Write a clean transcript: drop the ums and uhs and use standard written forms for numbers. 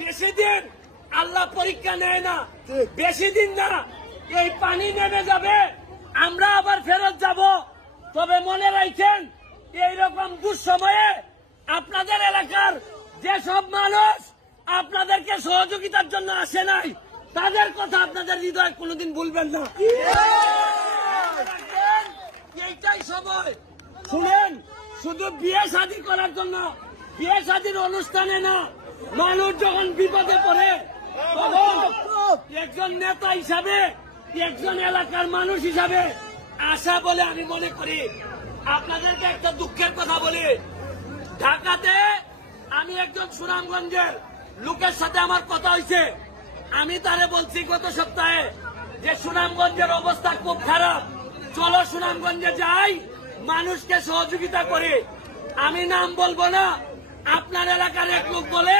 বেশি দিন আল্লাহ পরীক্ষা নেয় না, বেশি দিন না, এই পানি নেমে যাবে, আমরা আবার ফেরত যাব। তবে মনে রাখেন, এইরকম দুঃসময়ে আপনাদের এলাকার যেসব মানুষ আপনাদেরকে সহযোগিতার জন্য আসে নাই, তাদের কথা আপনাদের হৃদয় কোনোদিন ভুলবেন না। এইটাই সময়। শুনেন, শুধু বিয়ে শাদী করার জন্য, বিয়ে শাদীর অনুষ্ঠানে না, মানুষ যখন বিপদে পড়ে তখন একজন নেতা হিসাবে, একজন এলাকার মানুষ হিসাবে আশা বলে আমি মনে করি। আপনাদেরকে একটা দুঃখের কথা বলি, ঢাকাতে আমি একজন সুনামগঞ্জের লোকের সাথে আমার কথা হয়েছে। আমি তারে বলছি গত সপ্তাহে যে সুনামগঞ্জের অবস্থা খুব খারাপ, চলো সুনামগঞ্জে যাই, মানুষকে সহযোগিতা করি। আমি নাম বলবো না, আপনার এলাকার এক লোক বলে